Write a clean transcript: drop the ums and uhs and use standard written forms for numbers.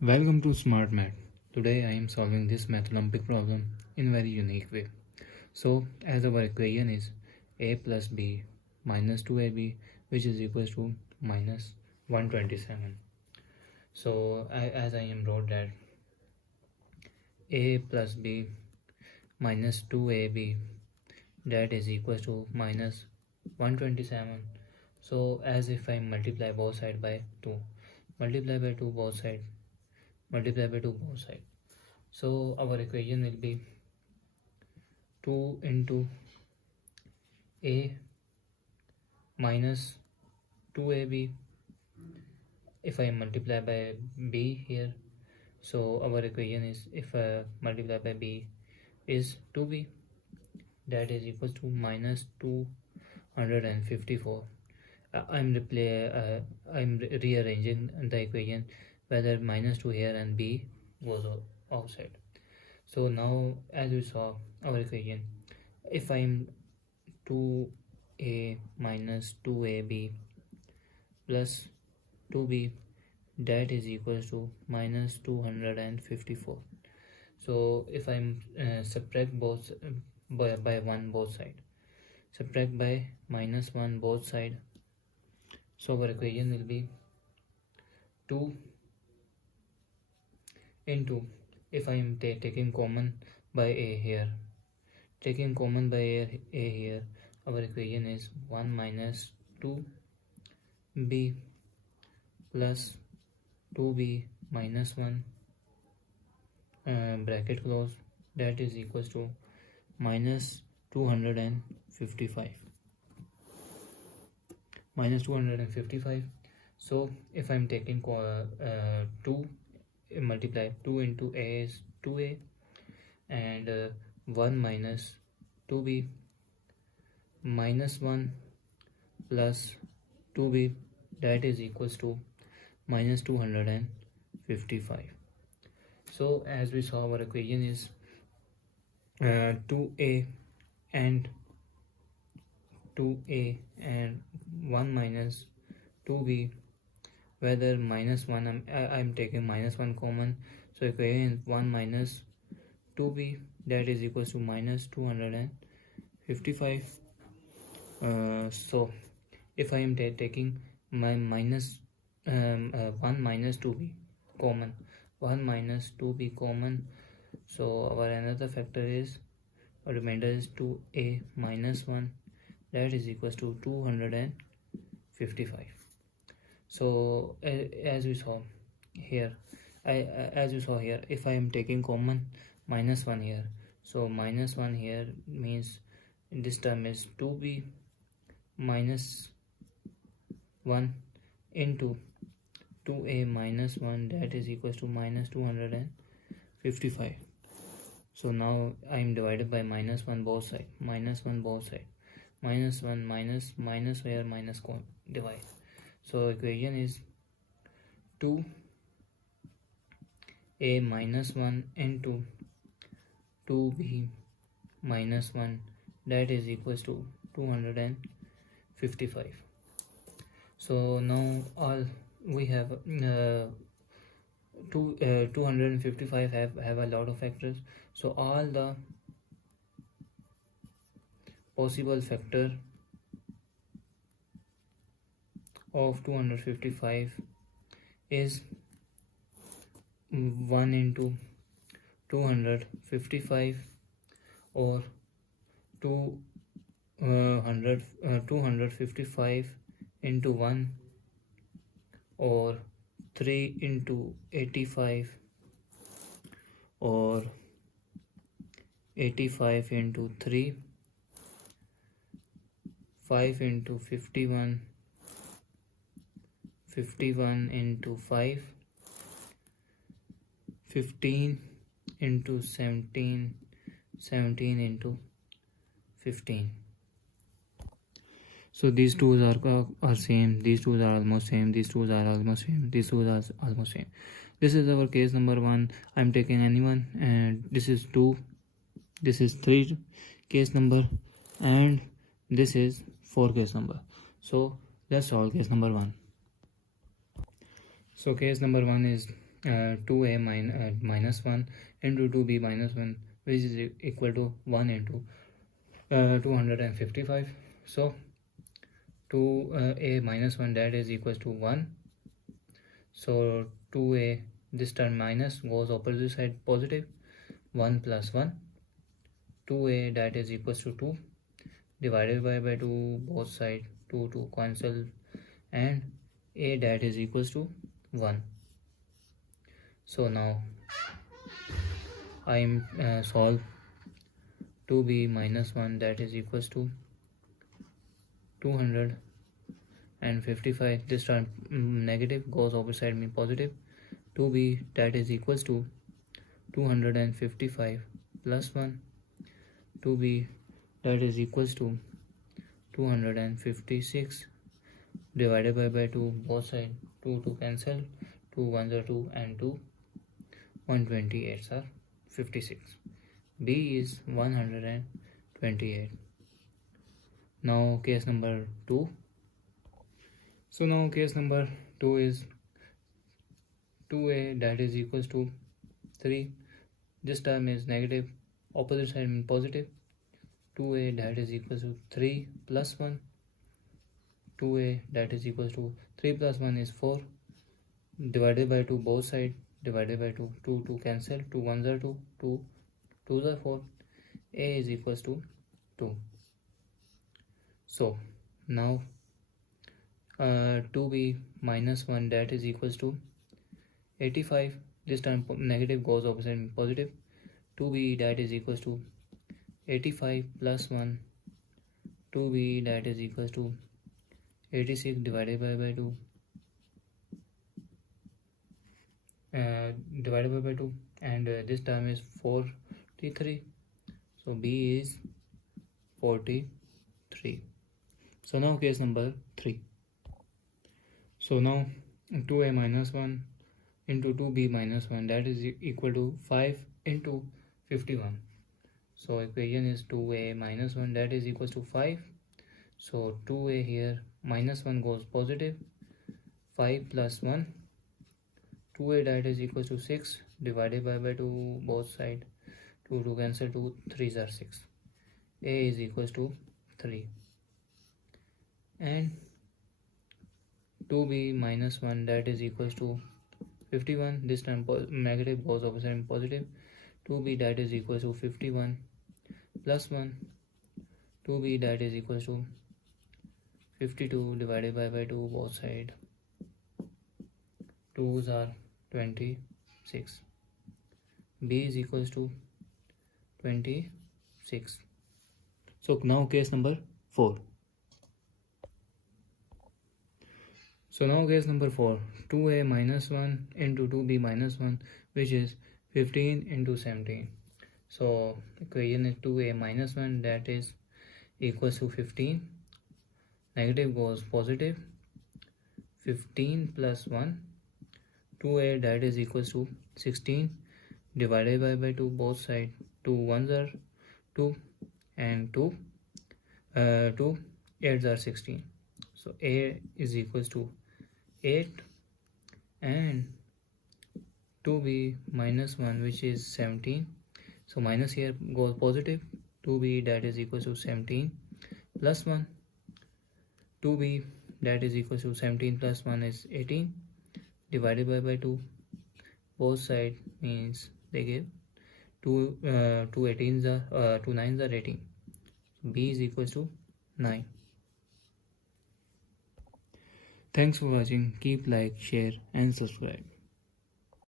Welcome to Smart Math. Today I am solving this math Olympic problem in very unique way. So as our equation is a plus b minus 2ab, which is equals to minus 127. So as I am wrote that a plus b minus 2ab, that is equals to minus 127. So as if I multiply both sides by 2, multiply by 2 both sides, multiply by 2 both sides. So our equation will be 2 into a minus 2ab. If I multiply by b here, so our equation is, if multiply by b is 2b, that is equals to minus 254. I'm rearranging the equation, whether minus 2 here and b goes outside. So now as we saw our equation, if I'm 2a minus 2ab plus 2b, that is equals to minus 254. So if I'm subtract both by 1 both side, subtract by minus 1 both side, so our equation will be 2 into, if I am taking common by a here, taking common by a here, our equation is 1 minus 2b plus 2b minus 1 bracket close, that is equals to minus 255, minus 255. So if I'm taking 2, multiply 2 into a is 2a, and 1 minus 2b minus 1 plus 2b, that is equals to minus 255. So as we saw, our equation is 2a and 1 minus 2b, whether minus 1, I'm taking minus 1 common, so equation is 1 minus 2b, that is equals to minus 255. So if I am taking my minus 1 minus 2b common, 1 minus 2b common, so our another factor is, our remainder is 2a minus 1, that is equals to 255. So as we saw here, if I am taking common minus 1 here, so minus 1 here means this term is 2b minus 1 into 2a minus 1, that is equals to minus 255. So now I am divided by minus 1 both side, minus 1 both side, minus 1 minus where minus divide. So equation is 2a minus 1 into 2b minus 1, that is equals to 255. So now all we have 255 have a lot of factors, so all the possible factor of 255 is 1 into 255, or 255 into 1, or 3 into 85, or 85 into 3, 5 into 51, 51 into 5, 15 into 17, 17 into 15. So these two are same, these two are almost same, these two are almost same, these two are almost same. This is our case number 1. I'm taking anyone, and this is 2, this is 3 case number, and this is 4 case number. So let's solve case number 1. So case number 1 is 2a minus 1 into 2b minus 1, which is equal to 1 into 255. So 2a minus 1, that is equals to 1. So 2a, this term minus goes opposite side positive, 1 plus 1, 2a that is equals to 2, divided by 2, both side 2 cancel, and a that is equals to 1. So now I solve 2b minus 1, that is equals to 255. This term negative goes opposite side mean positive. 2b that is equals to 255 plus 1. 2b that is equals to 256, divided by 2, both side 2 cancel, 2 1s are 2, and 2 128s are 56. B is 128. Now case number 2. So now case number 2 is 2a that is equals to 3. This term is negative, opposite side means positive. 2a that is equals to 3 plus 1. 2a that is equals to 3 plus 1 is 4, divided by 2, both side divided by 2, 2 cancel, 2 1s are 2, 2 2s are 4. A is equals to 2. So now 2b minus 1, that is equals to 85. This term negative goes opposite and positive. 2b that is equals to 85 plus 1. 2b that is equals to 86 divided by 2, divided by 2, and this term is 43. So B is 43. So now case number 3. So now 2a minus 1 into 2b minus 1, that is equal to 5 into 51. So equation is 2a minus 1, that is equals to 5. So 2a here minus 1 goes positive, 5 plus 1, 2a that is equals to 6, divided by 2, both side 2 cancel, 2 3s are 6. A is equals to 3. And 2b minus 1, that is equals to 51. This time negative goes opposite and positive. 2b that is equals to 51 plus 1. 2b that is equals to 52 divided by 2, both side 2's are 26. B is equals to 26. So now case number 4. So now case number 4, 2a minus 1 into 2b minus 1, which is 15 into 17. So equation is 2a minus 1, that is equals to 15. Negative goes positive. 15 plus 1. 2a that is equals to 16, divided by 2, both side 2 1s are 2, and 2 8s are 16. So a is equals to 8, and 2b minus 1, which is 17. So minus here goes positive. 2b that is equals to 17 plus 1. 2b that is equals to 17 plus 1 is 18, divided by 2, both side means they give 2 18s are 2 9s are 18. B is equals to 9. Thanks for watching. Keep like, share and subscribe.